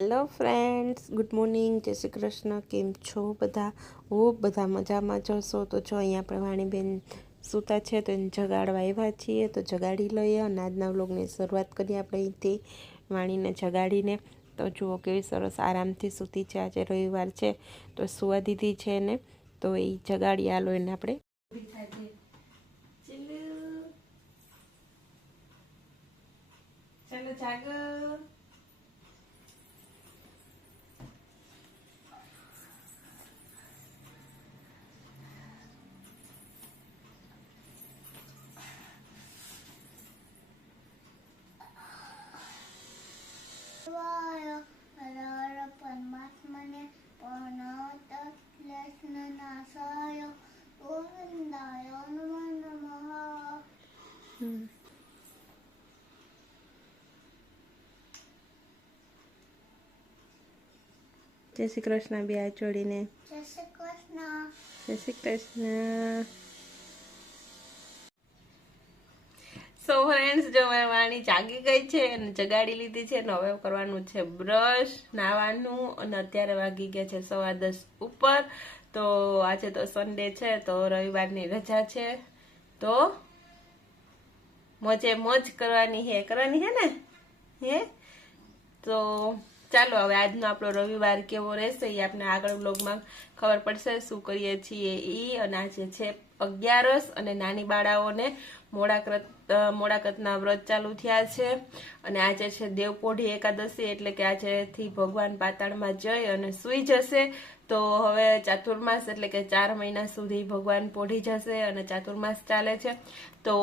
Hello friends, good morning, જય શ્રી કૃષ્ણ. કેમ છો બધા? બધા મજામાં જશો તો જો અહીંયા આપણે વાણીબેન સૂતા છે તો એને જગાડવા આવ્યા છીએ, તો જગાડી લઈએ અને આજના વ્લોગની શરૂઆત કરીએ આપણે અહીંથી વાણીને જગાડીને. તો જુઓ કેવી સરસ આરામથી સૂતી છે. આજે રવિવાર છે તો સુવા દીધી છે ને, તો એ જગાડી આલો એને આપણે. ચાલો જાગો. પરમાત્મને નાશાય ગોવિંદાય નમો નમઃ. જય શ્રી કૃષ્ણ. બે હાથ જોડીને જય શ્રી કૃષ્ણ. જય શ્રી કૃષ્ણ. સો ફ્રેન્ડ્સ, જો મારી વાણી જાગી ગઈ છે અને જગાડી લીધી છે ને હવે કરવાનું છે બ્રશ, નાવાનું, અને અત્યારે વાગી ગયા છે 10:15 ઉપર. તો આજે તો સન્ડે છે, તો રવિવારની રજા છે, તો મોજે મોજ કરવાની હે ને હે. તો ચાલો હવે આજનો આપણો રવિવાર કેવો રહેશે એ આપણે આગળ બ્લોગમાં ખબર પડશે, શું કરીએ છીએ ઈ. અને આજે છે 11 અને નાની બાળાઓને મોડાકતના વ્રત ચાલુ થયા છે, અને આજે છે દેવપોઢી એકાદશી, એટલે કે આજેથી ભગવાન પાતાળમાં જઈ અને સૂઈ જશે. તો હવે ચાતુર્માસ એટલે કે 4 મહિના સુધી ભગવાન પોઢી જશે અને ચાતુર્માસ ચાલે છે. તો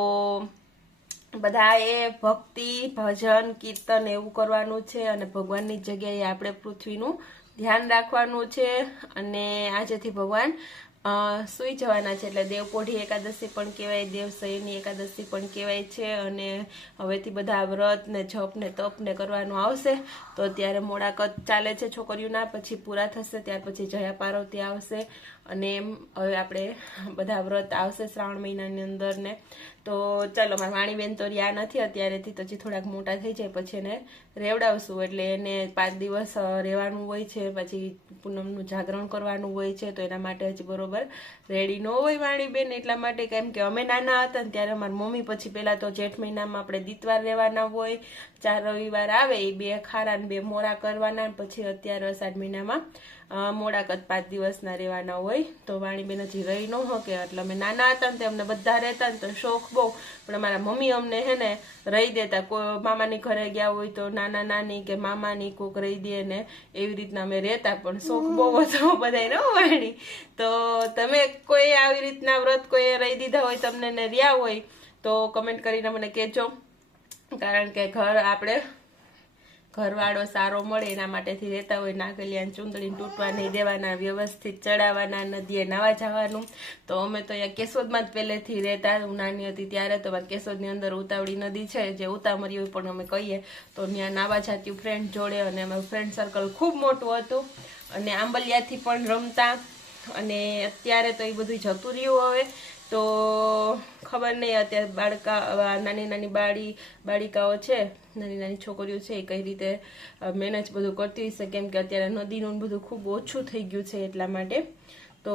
બધા એ ભક્તિ, ભજન, કીર્તન એવું કરવાનું છે, અને ભગવાનની જગ્યાએ આપણે પૃથ્વીનું ધ્યાન રાખવાનું છે. અને આજેથી ભગવાન સૂઈ જવાના છે, એટલે દેવપોઢી એકાદશી પણ કહેવાય, દેવશયની એકાદશી પણ કહેવાય છે. અને હવેથી બધા વ્રત ને જપ ને તપ ને કરવાનું આવશે. તો અત્યારે મોડાકત ચાલે છે છોકરીઓના, પછી પૂરા થશે ત્યાર પછી જયા પાર્વતી આવશે, અને એમ હવે આપણે બધા વ્રત આવશે શ્રાવણ મહિનાની અંદર ને. તો ચાલો, મારા વાણીબેન તો રહ્યા નથી અત્યારેથી, તો હજી થોડાક મોટા થઈ જાય પછી એને રેવડાવશું, એટલે એને 5 દિવસ રહેવાનું હોય છે, પછી પૂનમનું જાગરણ કરવાનું હોય છે. તો એના માટે હજી બરોબર રેડી ન હોય વાણીબેન, એટલા માટે. કેમ કે અમે નાના હતા ને ત્યારે અમારી મમ્મી, પછી પહેલા તો જેઠ મહિનામાં આપણે દીતવાર રહેવાના હોય, 4 રવિવાર આવે એ 2 ખારા ને 2 મોરા કરવાના, પછી અત્યારે અષાઢ મહિનામાં મોડાકત 5 દિવસના રહેવાના હોય. તો વાણીબેન હજી રહી ન શકે, એટલે અમે નાના હતા ને અમને બધા રહેતા ને તો શોખ બહુ, પણ અમારા મમ્મી અમને હે ને રહી દેતા. કોઈ મામાની ઘરે ગયા હોય તો નાના નાની કે મામાની કોક રહી દે ને, એવી રીતના અમે રહેતા, પણ શોખ બહુ હતો બધાને વાણી. તો તમે કોઈ આવી રીતના વ્રત કોઈ રહી દીધા હોય, તમને ને રહ્યા હોય તો કમેન્ટ કરીને મને કહેજો, કારણ કે ઘરવાળો સારો મળે એના માટેથી રહેતા હોય. નાગલિયાન ચૂંદડીને તૂટવા નહીં દેવાના, વ્યવસ્થિત ચડાવવાના, નદીએ નાવા જવાનું. તો અમે તો અહીંયા કેશોદમાં જ પહેલેથી રહેતા. હું નાની હતી ત્યારે તો કેશોદની અંદર ઉતાવળી નદી છે, જે ઉતામરી હોય પણ અમે કહીએ, તો ત્યાં નાવા જતી ફ્રેન્ડ જોડે, અને અમારું ફ્રેન્ડ સર્કલ ખૂબ મોટું હતું, અને આંબલિયાથી પણ રમતા. અને અત્યારે તો એ બધું જતું રહ્યું હવે, તો ખબર નહીં અત્યારે નાની નાની બાળિકાઓ છે, નાની નાની છોકરીઓ છે, એ કઈ રીતે મેનેજ બધું કરતી હશે, કેમ કે અત્યારે નદીનું બધું ખૂબ ઓછું થઈ ગયું છે, એટલા માટે. તો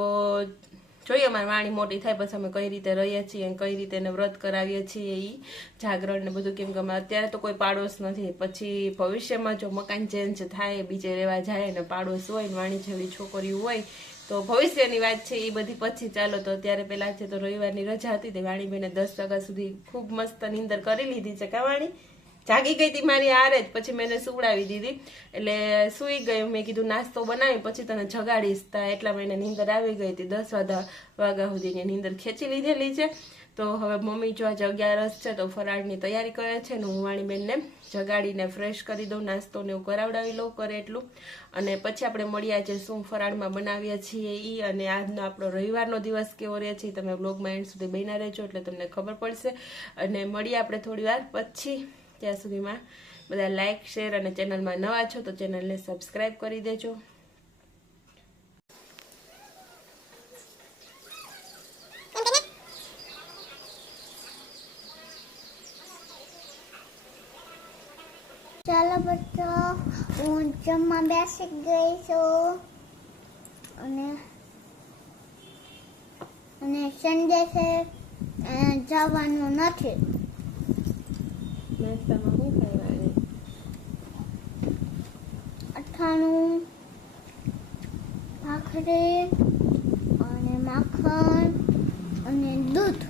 જોઈએ અમારી વાણી મોટી થાય પછી અમે કઈ રીતે રહીએ છીએ અને કઈ રીતે એને વ્રત કરાવીએ છીએ, એ જાગરણ ને બધું. કેમ કે અમે અત્યારે તો કોઈ પાડોશ નથી, પછી ભવિષ્યમાં જો મકાન ચેન્જ થાય, બીજે રહેવા જાય ને પાડોશ હોય, વાણી જેવી છોકરીઓ હોય, તો ભવિષ્યની વાત છે એ બધી પછી. ચાલો, તો અત્યારે પેલા છે તો રવિવારની રજા હતી, તે વાણીબેને 10 વાગ્યા સુધી ખૂબ મસ્ત નીંદર કરી લીધી છે. કા વાણી જાગી ગઈ હતી મારી હારે જ, પછી મેં એને સુવડાવી દીધી, એટલે સુઈ ગઈ. મેં કીધું નાસ્તો બનાવી પછી તને જગાડીશ, એટલા મને નીંદર આવી ગઈ હતી. 10 વાગ્યા સુધીની નીંદર ખેંચી લીધેલી છે. તો હવે મમ્મી જો આજે 11 છે તો ફરાળની તૈયારી કરે છે, ને હું વાણીબેનને જગાડીને ફ્રેશ કરી દઉં, નાસ્તો ને એવું કરાવડાવી લઉં, કરે એટલું. અને પછી આપણે મળીએ આજે શું ફરાળમાં બનાવીએ છીએ ઈ, અને આજનો આપણો રવિવારનો દિવસ કેવો રહે છે તમે બ્લોગમાં એન્ડ સુધી બન્યા રહેજો, એટલે તમને ખબર પડશે. અને મળીએ આપણે થોડી વાર પછી. ત્યાં સુધીમાં બધા લાઈક, શેર, અને ચેનલમાં નવા છો તો ચેનલને સબસ્ક્રાઈબ કરી દેજો. ચાલો બધા, હું હું જમવા બેસી ગઈ છું અને સન્ડે છે જવાનું નથી. નાસ્તામાં શું ખાવાનું? અથાણું, ભાખરી અને માખણ અને દૂધ.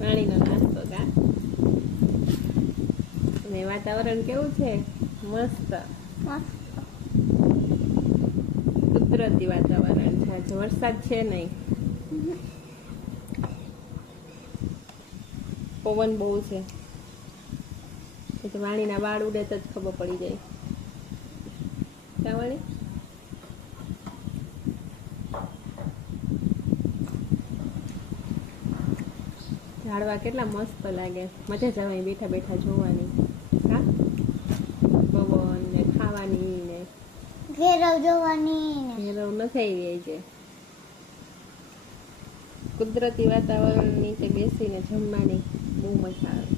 પાણીનો નાસ્તો કા. અને વાતાવરણ કેવું છે? મસ્ત કુદરતી વાતાવરણ છે. આજે વરસાદ છે નહીં. પવન બહુ છે. એટલે વાણીના વાળ ઉડે તો જ ખબર પડી જાય. વાણી ઝાડવા કેટલા મસ્ત લાગે. મજા જ આવે બેઠા બેઠા જોવાની. હા, પવન ને ખાવાની ને ઘેરવ જોવાની ને ઘેરવ નથી આવી છે. કુદરતી વાતાવરણ નીચે બેસીને જમવાની બહુ મજા આવે.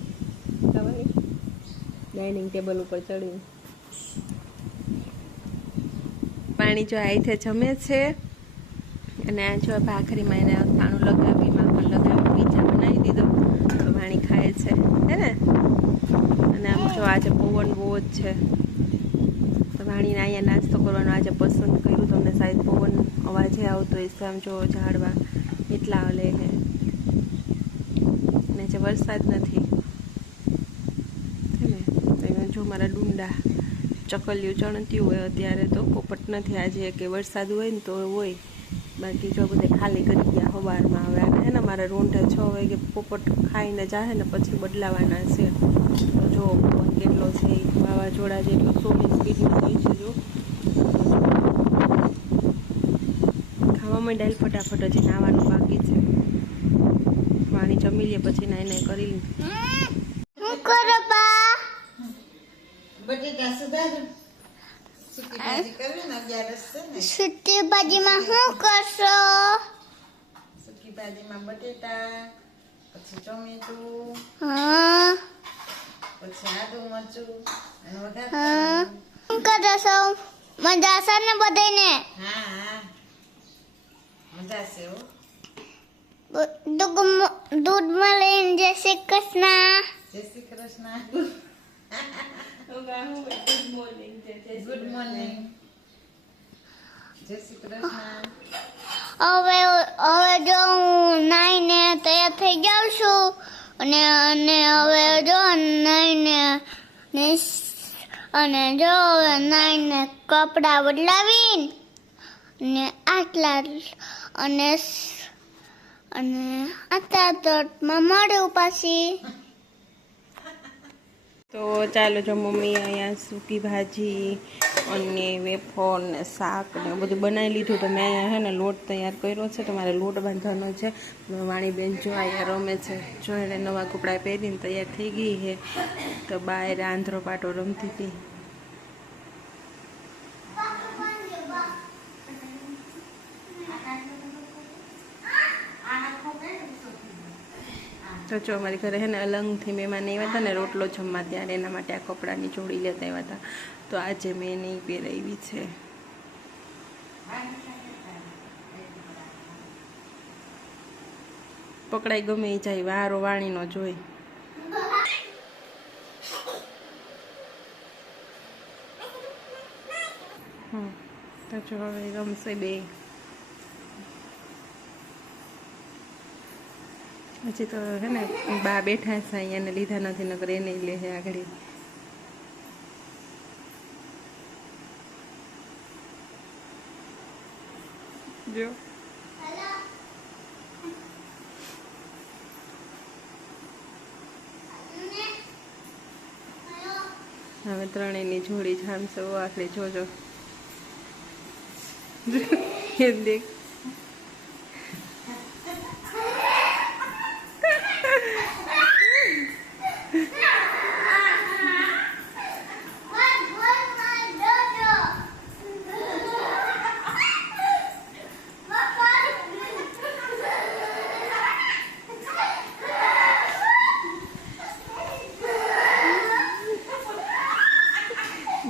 ખાવાની ડાઇનિંગ ટેબલ ઉપર ચડી પાણી જો આઈથે જમે છે. અને આ જો ભાખરીમાં એને અથાણું લગાવી માખણ લગાવી પીઝા બનાવી દીધો તો પાણી ખાય છે હે ને. અને આમ જો આજે પવન બહુ જ છે. તો વાણીને અહીંયા નાસ્તો કરવાનો આજે પસંદ કર્યું. તમને શાયદ પવન અવાજે આવતો હશે. આમ જો ઝાડવા એટલા લે હે ને જે વરસાદ નથી ને. જો મારા ડુંડા ચકલિયું ચણત્યું હોય. અત્યારે તો પોપટ નથી આજે કે વરસાદ હોય ને તો હોય. બાકી જો બધે ખાલી કરી ગયા સવારમાં. હવે હે ને મારે રોંઢા 6 વાગે પોપટ ખાઈને જાહે ને પછી બદલાવાના છે. તો જો પવન કેટલો છે. વાવાઝોડા જેટલો 100ની સ્પીડમાં થઈ છે. જો ખાવા માંડાયેલ ફટાફટ. હજી નાવાનું બાકી છે. પાણી જમી લે પછી નાઈ નાઈ કરી લે. હું કરો બા? બટેટા સુધારું. સૂકી ભાજી કરવી ને 11 છે ને. સુતી ભાજીમાં શું કરશો? સૂકી ભાજીમાં બટેટા, પછી ટમેટું, હા પછી આદુ મરચું અને વઘાર હા. કરવાનો. શું કરો છો? મજા છે ને બધાને? હા હા મજા છે હો. દૂધ મળીને જય શ્રી કૃષ્ણ. જય Shri Krishna. Good morning. Good morning. જય શ્રી કૃષ્ણ. હવે જો હું નાઈને તૈયાર થઈ જાઉં છું અને હવે જો નાઈને અને જો હવે નાઈને કપડાં બદલાવીને ને આટલા અને આટલા તોટમાં મળ્યું પાછી. તો ચાલો જો મમ્મી અહીંયા સૂકી ભાજી અને વેફર ને શાક ને બધું બનાવી લીધું. તો મેં અહીંયા હે ને લોટ તૈયાર કર્યો છે. તો મારે લોટ બાંધવાનો છે. વાણીબેન જો અહીંયા રમે છે. જો એને નવા કપડાં પહેરીને તૈયાર થઈ ગઈ છે. તો બહાર આંધ્રો પાટો રમતી હતી. તો જો અમારી ઘરે છે ને અલંગથી મહેમાન આવ્યા હતા ને રોટલો જમવા ત્યારે એના માટે આ કપડાની જોડી લેતા આવ્યા હતા. તો આજે મેં નહીં પહેરાવી છે. પકડાઈ ગમે એ જાય. વારો વાણીનો જોઈ. તો જો હવે રમશે બે. હજી તો હે ને બા બેઠા છે અહીંયા લીધા નથી. નકર એને લે છે આગળ. જો હવે ત્રણેયની જોડી જામશે. આખરે જોજો દેખ.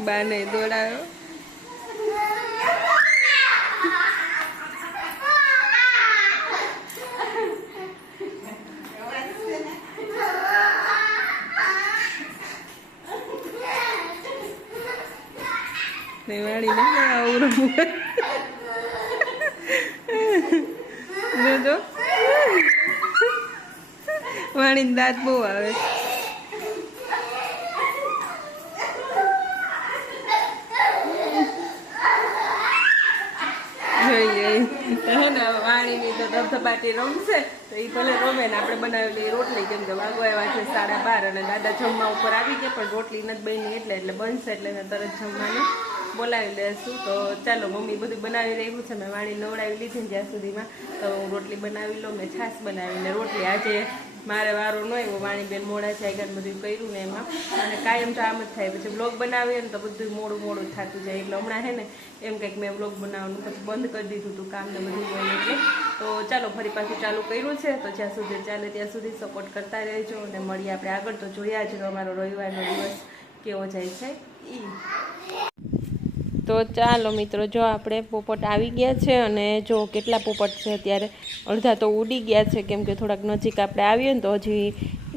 બાને દોડાયો. ને વાળી ને આવું રમવું જો વાણી દાંત બહુ આવે. જોઈએ હે ને વાણીની તો ધબધબાટી રમશે તો એ ભલે રમે ને આપણે બનાવેલી રોટલી કેમ કે વાગવા આવ્યા છે 12:30 અને દાદા જમવા ઉપર આવી ગયા પણ રોટલી નથી બની એટલે બનશે એટલે મેં તરત જમવાનું બોલાવી લેશું. તો ચાલો મમ્મી બધું બનાવી રહ્યું છે. મેં વાણી નવડાવી લીધી ને જ્યાં સુધીમાં તો હું રોટલી બનાવી લઉં. મેં છાશ બનાવીને રોટલી આજે મારે વારો ન આવ્યો. વાણીબેન મોડા છે બધું કર્યું ને એમાં અને કાયમ તો આમ જ થાય. પછી બ્લોગ બનાવીએ ને તો બધું મોડું મોડું થતું જાય એટલે હમણાં હે ને એમ કંઈક મેં બ્લોગ બનાવવાનું પછી બંધ કરી દીધું હતું કામ ને બધું હોય એટલે. તો ચાલો ફરી પાછું ચાલુ કર્યું છે તો જ્યાં સુધી ચાલે ત્યાં સુધી સપોર્ટ કરતા રહેજો અને મળીએ આપણે આગળ. તો જોયા જ અમારો રવિવારનો દિવસ કેવો જાય છે ઈ. તો ચાલો મિત્રો જો આપણે પોપટ આવી ગયા છે અને જો કેટલા પોપટ છે અત્યારે. અડધા તો ઉડી ગયા છે કેમ કે થોડાક નજીક આપણે આવીએ ને તો હજી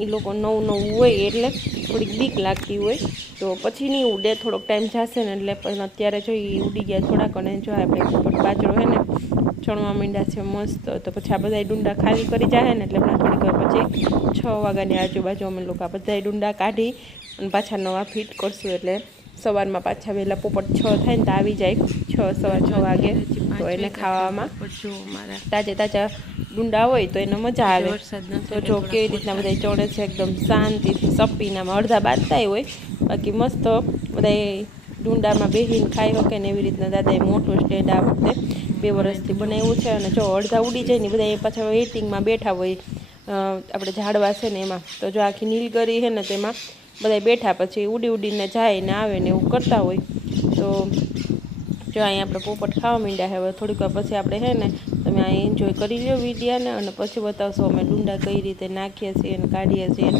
એ લોકો નવું હોય એટલે થોડીક બીક લાગતી હોય તો પછી નહીં ઉડે. થોડોક ટાઈમ જશે ને એટલે પણ અત્યારે જો એ ઉડી ગયા થોડાક અને જો આપણે પોપટ બાજરો હે ને ચણવા માંડ્યા છે મસ્ત. તો પછી આ બધા ડુંડા ખાલી કરી જાય ને એટલે હમણાં થોડીક વાર પછી 6 વાગ્યાની આજુબાજુ અમે લોકો આ બધા ડુંડા કાઢી અને પાછા નવા ફિટ કરશું એટલે સવારમાં પાછા વહેલા પોપટ 6 થાય ને તો આવી જાય 6:15 વાગે તો એને ખાવામાં તાજે તાજા ડુંડા હોય તો એને મજા આવે. તો જો કેવી રીતના બધા ચડે છે એકદમ શાંતિથી સપીનામાં અડધા બાંધતા હોય બાકી મસ્ત બધા ડુંડામાં બેસીને ખાઈ શકે ને એવી રીતના દાદાએ મોટું સ્ટેન્ડ આ વખતે 2 વર્ષથી બનાવ્યું છે. અને જો અડધા ઉડી જાય ને બધા પાછા વેઇટિંગમાં બેઠા હોય આપણે ઝાડવા છે ને એમાં. તો જો આખી નીલગરી છે ને તેમાં બધા બેઠા પછી ઉડીને જાય ને આવે ને એવું કરતા હોય. તો જો અહીં આપણે પોપટ ખાવા માંડ્યા હવે થોડીક વાર પછી આપણે છે ને તમે અહીં એન્જોય કરી લો વિડીયાને અને પછી બતાવશો અમે ડુંડા કઈ રીતે નાખીએ છીએ અને કાઢીએ છીએ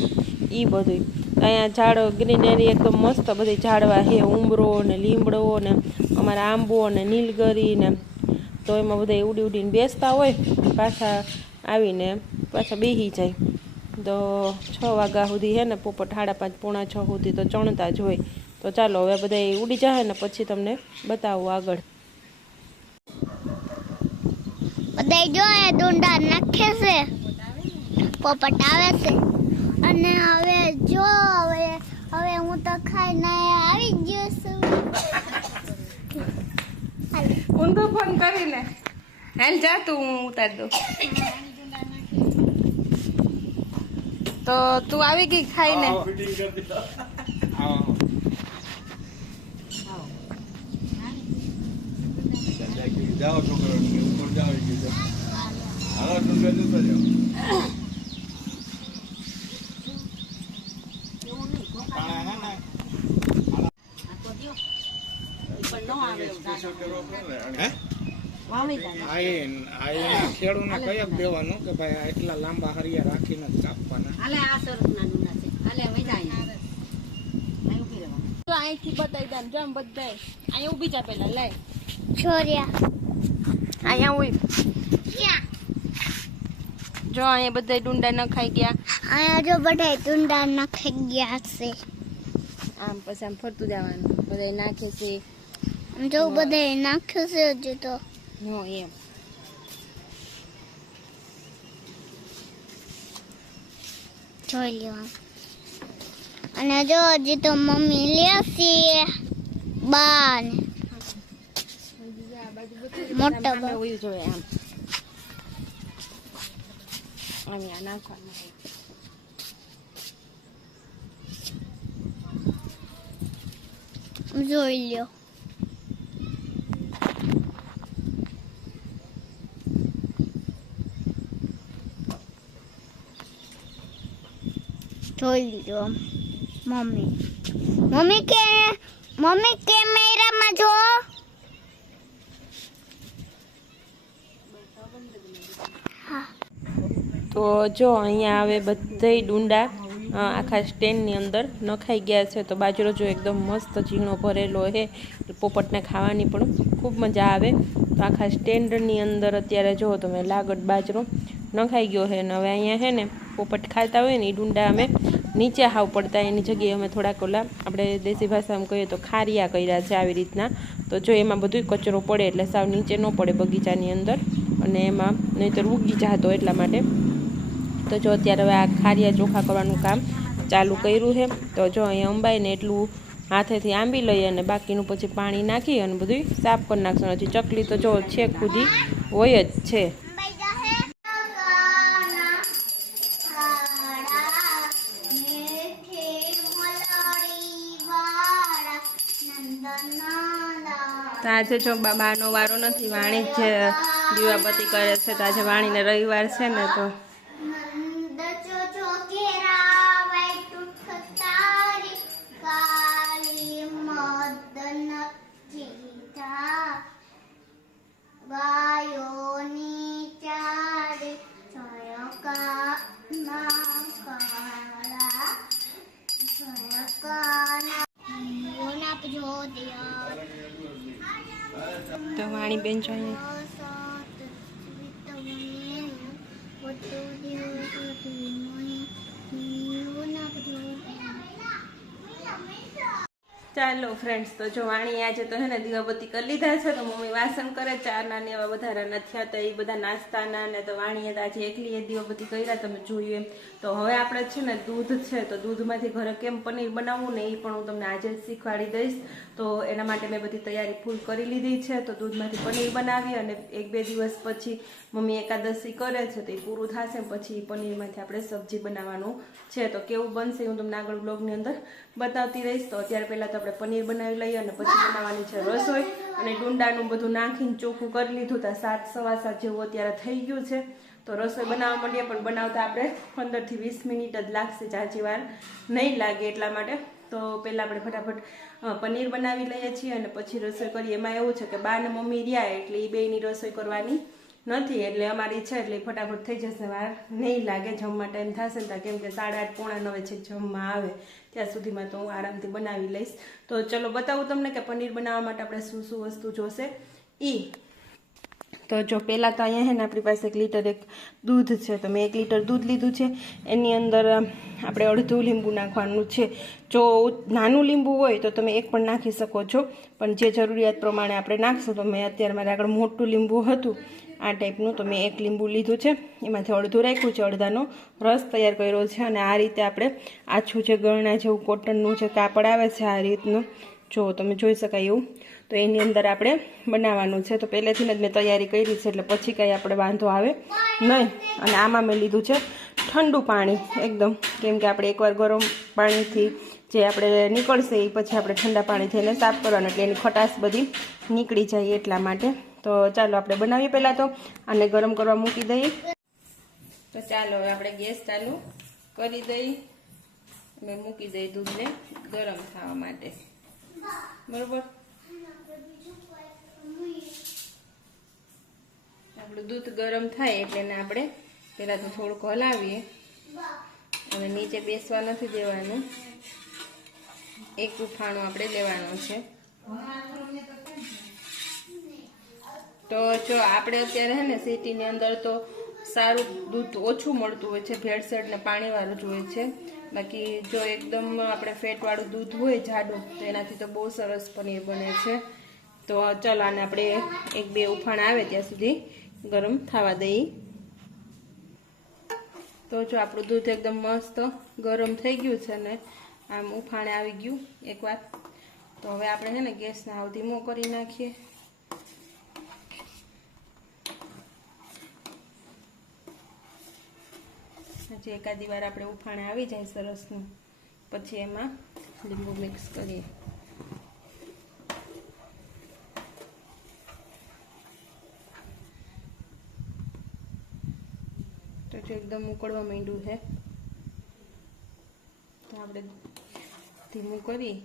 એ બધું. અહીંયા ઝાડ ગ્રીનરી એકદમ મસ્ત બધી ઝાડવા છે ઉંબરો ને લીમડો ને અમારા આંબો ને નીલગરી ને તો એમાં બધા ઉડીને બેસતા હોય પાછા આવીને પાછા બેસી જાય. તો 6 વાગ્યા સુધી છે ને પોપટ 5:30 પોણા 6 સુધી તો ચણતા જ હોય. તો ચાલો હવે બધા ઉડી જાય ને પછી તમને બતાવું આગળ. બધા જો ડુંડા નાખે છે પોપટ આવે છે અને હવે જો હવે હું તો ખાઈને આવી ગયો છું. ઊંધો ફોન કરીને હાલ જા તું હું ઉતાર દઉં. તો તું આવી ગઈ ખાઈને જાઓ છોકરો ઉપર જાઓ હાલો ડુંગર જતો જાઓ. ખેડૂને કઈ દેવાનું કે ભાઈ એટલા લાંબા હરિયા રાખીને જ કાપવાના. અહીંથી બતાવી દે જો બધા અહીંયા ઉભી જા પેલા લે છોર્યા અહીંયા હોય જો અહીંયા બધા ડુંડા ન ખાઈ ગયા. અહીંયા જો બધા ડુંડા નાખી ગયા છે. આમ પછી આમ ફરતું જવાનું બધા નાખે છે જો બધા નાખ્યું છે હજુ તો હો એમ. જોઈ લેવા અને જો હજી તો મમ્મી લે છે બાન મોટા બા હોય જોઈએ આમ અહીંયા નાખવાનું જોઈ લ્યો. જોઈ લ્યો મમ્મી કેમેરામાં જો. તો જો અહીંયા આવે બધા ડુંડા આખા સ્ટેન્ડની અંદર નખાઈ ગયા છે. તો બાજરો જો એકદમ મસ્ત ઝીણો ભરેલો છે, પોપટને ખાવાની પણ ખૂબ મજા આવે. તો આખા સ્ટેન્ડની અંદર અત્યારે જો તમે લાગડ બાજરો નખાઈ ગયો છે. અને હવે અહીંયા છે ને પોપટ ખાતા હોય ને એ ડુંડા અમે નીચે હાવ પડતા, એની જગ્યાએ અમે થોડાક ઓલા આપણે દેશી ભાષામાં કહીએ તો ખારિયા કર્યા છે આવી રીતના. તો જો એમાં બધું કચરો પડે એટલે સાવ નીચે ન પડે બગીચાની અંદર, અને એમાં નહીંતર ઉગી જતો એટલા માટે. તો જો અત્યારે હવે આ ખારિયા ચોખા કરવાનું કામ ચાલુ કર્યું છે. તો જો અહીંયા અંબાઈને એટલું હાથેથી આંબી લઈએ અને બાકીનું પછી પાણી નાખી અને બધું સાફ કરી નાખશું. હજી ચકલી તો જો છેક સુધી હોય જ છે. તો આજે જો બાબાનો વારો નથી, વાણી જ દીવાબત્તી કરે છે. તો આજે વાણીને રવિવાર છે ને, તો તો વાણી બેન જોઈએ ચાલો ફ્રેન્ડ્સ. તો જો વાણી આજે તો હે ને દીવાબત્તી કરી લીધા છે. તો મમ્મી વાસણ કરે, ચારના ને એવા વધારાના થયા હતા એ બધા નાસ્તાના ને. તો વાણીએ તો આજે એકલી એ દીવાબત્તી કર્યા તમે જોયું એમ. તો હવે આપણે છે ને દૂધ છે, તો દૂધમાંથી ઘરે કેમ પનીર બનાવવું ને એ પણ હું તમને આજે જ શીખવાડી દઈશ. તો એના માટે મેં બધી તૈયારી ફૂલ કરી લીધી છે. તો દૂધમાંથી પનીર બનાવી અને 1-2 દિવસ પછી મમ્મી એકાદશી કરે છે તો એ પૂરું થશે, પછી પનીરમાંથી આપણે સબ્જી બનાવવાનું છે. તો કેવું બનશે હું તમને આગળ બ્લોગની અંદર બતાવતી રહીશ. તો અત્યારે પહેલાં તો આપણે પનીર બનાવી લઈએ અને પછી બનાવવાની છે રસોઈ. અને ડુંડાનું બધું નાખીને ચોખ્ખું કરી લીધું. તો 7-7:15 જેવું અત્યારે થઈ ગયું છે. તો રસોઈ બનાવવા માંડીએ, પણ બનાવતા આપણે 15 થી 20 મિનિટ જ લાગશે, જાજી વાર નહીં લાગે એટલા માટે. તો પહેલાં આપણે ફટાફટ પનીર બનાવી લઈએ છીએ અને પછી રસોઈ કરીએ. એમાં એવું છે કે બા ને મમ્મી રહ્યા એટલે એ બેયની રસોઈ કરવાની નથી, એટલે અમારી છે એટલે ફટાફટ થઈ જશે, વાર નહીં લાગે. જમવા ટાઈમ થશે ને, કેમ કે 8:30-9 છે જમવા આવે ત્યાં સુધીમાં તો હું આરામથી બનાવી લઈશ. તો ચલો બતાવું તમને કે પનીર બનાવવા માટે આપણે શું શું વસ્તુ જોશે ઈ. તો જો પહેલાં તો અહીંયા છે ને આપણી પાસે 1 લીટર દૂધ છે. તો મેં 1 લીટર દૂધ લીધું છે. એની અંદર આપણે અડધું લીંબુ નાખવાનું છે. જો નાનું લીંબુ હોય તો તમે 1 પણ નાખી શકો છો, પણ જે જરૂરિયાત પ્રમાણે આપણે નાખશું. તો મેં અત્યારે મારે આગળ મોટું લીંબુ હતું આ ટાઈપનું, તો મેં 1 લીંબુ લીધું છે, એમાંથી અડધું રાખ્યું છે, અડધાનો રસ તૈયાર કર્યો છે. અને આ રીતે આપણે આછું જે ગળણા જેવું કોટનનું જે કાપડ આવે છે આ રીતનું, જો તમે જોઈ શકાય એવું, તો એની અંદર આપણે બનાવવાનું છે. તો પહેલેથી જ મેં તૈયારી કરી છે એટલે પછી કાંઈ આપણે વાંધો આવે નહીં. અને આમાં મેં લીધું છે ઠંડુ પાણી એકદમ, કેમ કે આપણે એકવાર ગરમ પાણીથી જે આપણે નીકળશે એ પછી આપણે ઠંડા પાણીથી એને સાફ કરવાનું, એટલે એની ખટાશ બધી નીકળી જાય એટલા માટે. તો ચાલો આપણે બનાવીએ. પહેલાં તો આને ગરમ કરવા મૂકી દઈએ. તો ચાલો હવે આપણે ગેસ ચાલુ કરી દઈએ અને મૂકી દઈએ દૂધને ગરમ થવા માટે, બરોબર. આપણું દૂધ ગરમ થાય એટલે એને આપણે પહેલાં તો થોડુંક હલાવીએ. અને નીચે બેસવા નથી દેવાનું, 1 ઉફાણું આપણે લેવાનું છે. તો જો આપણે અત્યારે છે ને સિટીની અંદર તો સારું દૂધ ઓછું મળતું હોય છે, ભેળસેળ ને પાણીવાળું જ હોય છે. બાકી જો એકદમ આપણે ફેટવાળું દૂધ હોય જાડું, તો એનાથી તો બહુ સરસ પનીર બને છે. તો ચાલો આને આપણે 1-2 ઉફાણ આવે ત્યાં સુધી ગરમ થવા દઈએ. તો જો આપણું દૂધ એકદમ મસ્ત ગરમ થઈ ગયું છે ને આમ ઉફાણે આવી ગયું એકવાર. તો હવે આપણે છે ને ગેસને હાવ ધીમો કરી નાખીએ. હજી એકાદી વાર આપણે ઉફાણે આવી જાય સરસનું, પછી એમાં લીંબુ મિક્સ કરીએ. તો જો એકદમ ઉકળવા માંડ્યું છે, તો આપણે ધીમું કરી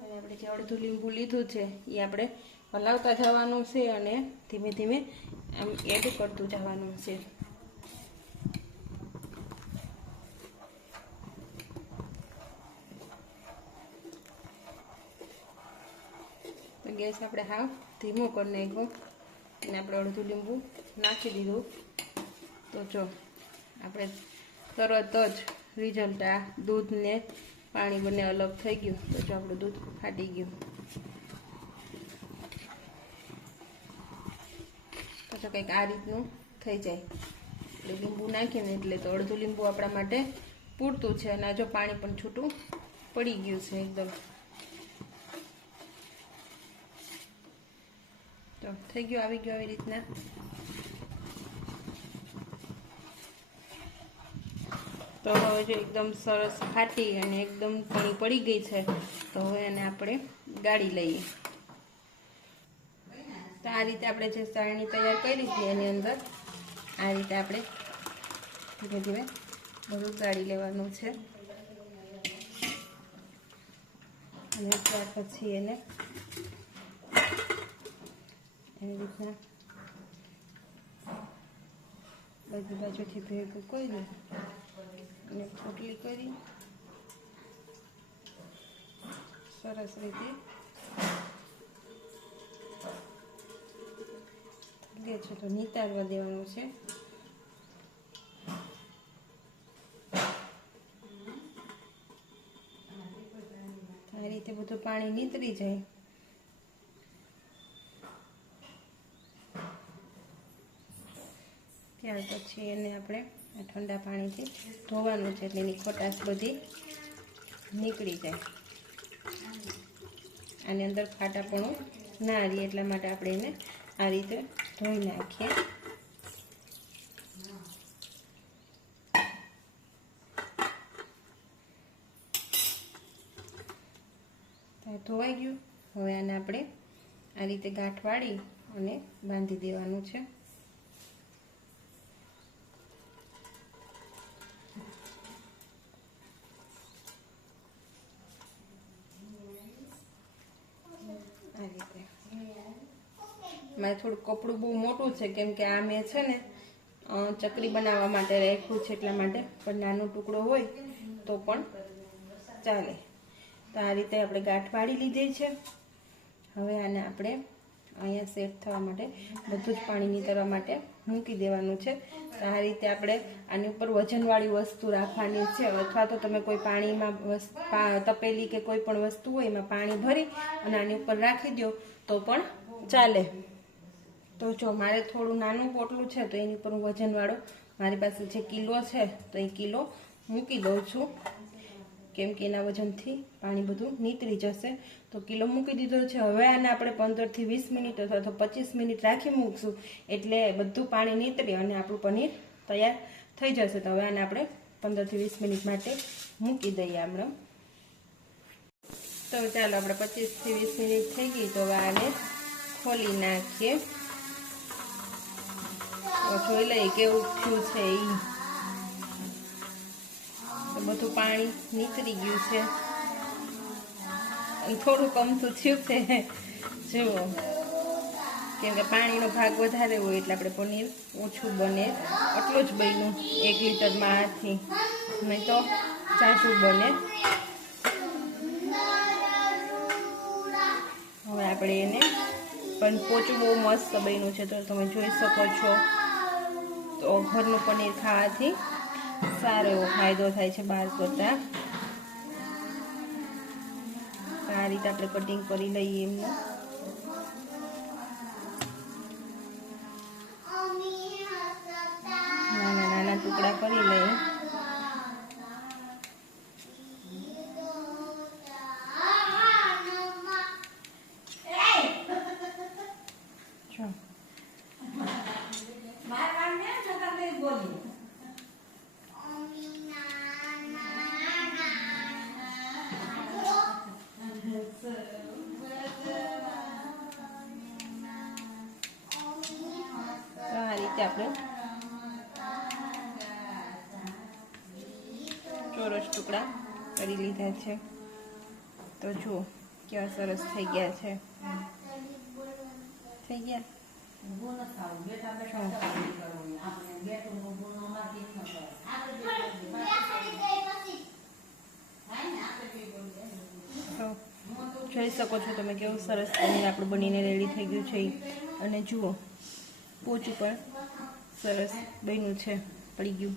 અને આપણે જે અડધું લીંબુ લીધું છે એ આપણે હલાવતા જવાનું છે અને ધીમે ધીમે આમ એડ કરતું જવાનું છે. ગેસ આપણે હાવ ધીમો કરી નાખ્યો અને આપણે અડધું લીંબુ નાખી દીધું. તો જો આપણે તરત જ રિઝલ્ટ આ દૂધ ને પાણી બંને અલગ થઈ ગયું. તો જો આપણું દૂધ ફાટી ગયું. તો જો કંઈક આ રીતનું થઈ જાય. એટલે લીંબુ નાખીને એટલે તો અડધું લીંબુ આપણા માટે પૂરતું છે. અને જો પાણી પણ છૂટું પડી ગયું છે એકદમ. તો થઈ ગયું, આવી ગયું આવી રીતના. તો હવે જો એકદમ સરસ ફાટી અને એકદમ પાણી પડી ગઈ છે. તો હવે એને આપણે ગાળી લઈએ. તો આ રીતે આપણે જે ચાળણી તૈયાર કરી છે એની અંદર આ રીતે આપણે ધીમે ધીમે બધું ગાળી લેવાનું છે. અને ત્યાર પછી એને એવી રીતના બધી બાજુથી ભેગું કરી અને પોટલી કરી સરસ રીતે લે છે. તો નીતારવા દેવાનું છે. આ રીતે બધું પાણી નીતરી જાય. ત્યાર પછી એને આપણે આ ઠંડા પાણીથી ધોવાનું છે એટલે એની ખટાશ બધી નીકળી જાય. આની અંદર ખાટાપણું ના રહે એટલા માટે આપણે એને આ રીતે ધોઈ નાખીએ. ધોવાઈ ગયું. હવે આને આપણે આ રીતે ગાંઠ વાળી અને બાંધી દેવાનું છે. આ રીતે મારે થોડું કપડું બહુ મોટું છે કેમ કે આ મેં છે ને ચકરી બનાવવા માટે રાખ્યું છે એટલા માટે. પણ નાનો ટુકડો હોય તો પણ ચાલે. તો આ રીતે આપણે ગાંઠ વાળી લીધી છે. હવે આને આપણે અહીંયા સેટ થવા માટે બધું જ પાણી નીતરવા માટે મૂકી દેવાનું છે. તો આ રીતે આપણે આની ઉપર વજનવાળી વસ્તુ રાખવાની છે. અથવા તો તમે કોઈ પાણીમાં તપેલી કે કોઈ પણ વસ્તુ હોય એમાં પાણી ભરી અને આની ઉપર રાખી દો તો પણ ચાલે. તો જો મારે થોડું નાનું પોટલું છે તો એની ઉપર હું વજનવાળો મારી પાસે જે કિલો છે તો એ કિલો મૂકી દઉં છું. કેમ કે એના વજનથી પાણી બધું નીતરી જશે. તો કિલો મૂકી દીધો છે. હવે આને આપણે 15 થી 20 મિનિટ અથવા તો 25 મિનિટ રાખી મૂકશું એટલે બધું પાણી નીતરી અને આપણું પનીર તૈયાર થઈ જશે. તો હવે આને આપણે 15 થી 20 મિનિટ માટે મૂકી દઈએ આપણે. તો ચાલો આપણે 25 થી 20 મિનિટ થઈ ગઈ. તો હવે આને ખોલી નાખીએ. તો જોઈ લઈએ કેવું થયું છે. બધું પાણી નીકળી ગયું છે. થોડું કમતું થયું છે જુઓ. કેમ કે પાણીનો ભાગ વધારે હોય એટલે આપણે પનીર ઓછું બને. આટલું જ બન્યું 1 લીટરમાં આથી, નહીં તો ઝાઝું બને. હવે આપણે એને પણ પોચું બહુ મસ્ત બન્યું છે. તો તમે જોઈ શકો છો. તો ઘરનું પનીર ખાવાથી સારો એવો ફાયદો થાય છે બહાર કરતાં. આ રીતે આપણે કટિંગ કરી લઈએ એમને. નાના નાના ટુકડા કરી લઈએ. આ રીતે આપણે ચોરસ ટુકડા કરી લીધા છે. તો જુઓ કેવા સરસ થઈ ગયા છે. થઈ ગયા. જોઈ શકો છો તમે કેવું સરસ પનીર આપણું બનીને રેડી થઈ ગયું છે. અને જુઓ પોચું પણ સરસ બન્યું છે, પડી ગયું.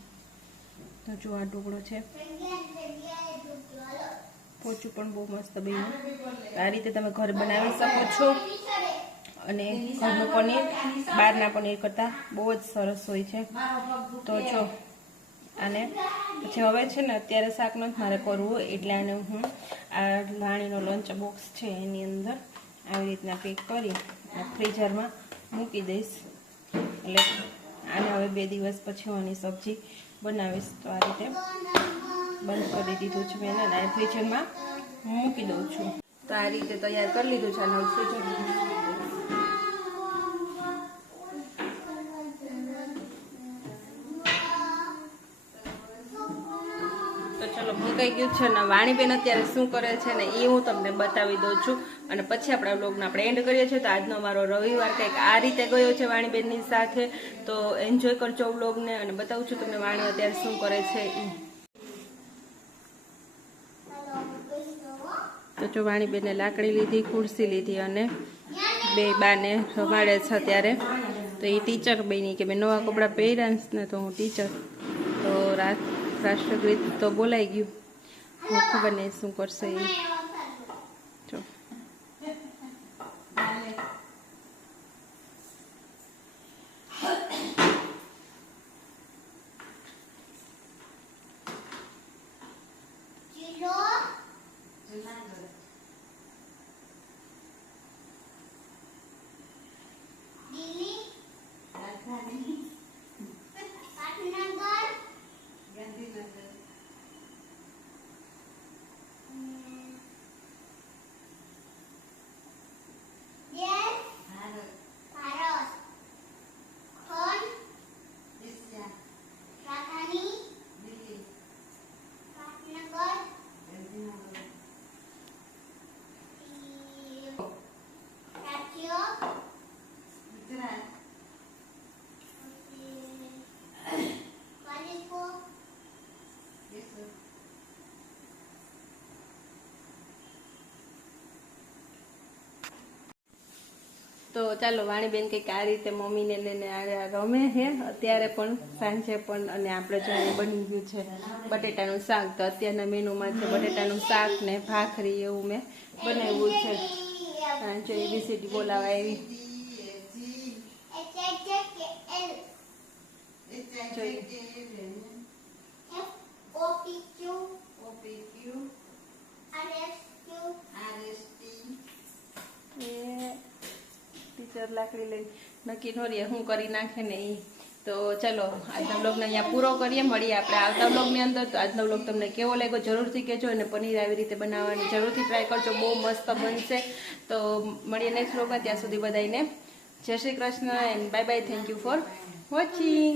તો જો આ ટુકડો છે, પોચું પણ બહુ મસ્ત બન્યું. આ રીતે તમે ઘરે બનાવી શકો છો. અને ઘરનું પનીર બહારના પનીર કરતાં બહુ જ સરસ હોય છે. તો જો આને પછી હવે છે ને અત્યારે શાક નથી મારે કરવું, એટલે આને હું આ વાણીનો લંચ બોક્સ છે એની અંદર આવી રીતના પેક કરી ફ્રીઝરમાં મૂકી દઈશ. એટલે આને હવે 2 દિવસ પછી હું આની સબ્જી બનાવીશ. તો આ રીતે બંધ કરી દીધું છે મેં અને ફ્રીઝરમાં મૂકી દઉં છું. તો આ રીતે તૈયાર કરી લીધું છે અને ફ્રીઝરમાં મુકાઈ ગયું છે ને વાણીબેન અત્યારે શું કરે છે ને એ હું તમને બતાવી દઉં છું. અને પછી આપણા વ્લોગને આપણે એન્ડ કરીએ છીએ. તો આજનો મારો રવિવાર કંઈક આ રીતે ગયો છે વાણીબેનની સાથે. તો એન્જોય કરજો વ્લોગને અને બતાવું છું તમને વાણી અત્યારે શું કરે છે એ. તો જો વાણીબેને લાકડી લીધી, ખુરશી લીધી અને 2 બાને રમાડે છે અત્યારે. તો એ ટીચર બની કે મેં નવા કપડાં પહેર્યા ને તો હું ટીચર. તો રાષ્ટ્રગીત તો બોલાઈ ગયું, હું ખબર નહીં શું કરશે એ. જો તો ચાલો વાણીબેન કંઈક આ રીતે મમ્મીને લઈને રમે છે અત્યારે પણ, સાંજે પણ. અને આપણે જો બની ગયું છે બટેટાનું શાક. તો અત્યારના મેનુમાં છે બટેટાનું શાક ને ભાખરી, એવું મેં બનાવ્યું છે. સાંજે ABCD બોલાવા આવી. ટીચર લાકડી લઈ નક્કી ન રહે શું કરી નાખે ને એ. તો ચલો આજના બ્લોગને અહીંયા પૂરો કરીએ. મળીએ આપણે આવતા બ્લોગની અંદર. તો આજનો બ્લોગ તમને કેવો લાગ્યો જરૂરથી કહેજો. અને પનીર આવી રીતે બનાવવાની જરૂરથી ટ્રાય કરજો, બહુ મસ્ત બનશે. તો મળીએ નેક્સ્ટ બ્લોગમાં. ત્યાં સુધી બધાને જય Shri Krishna and bye bye. Thank you for watching.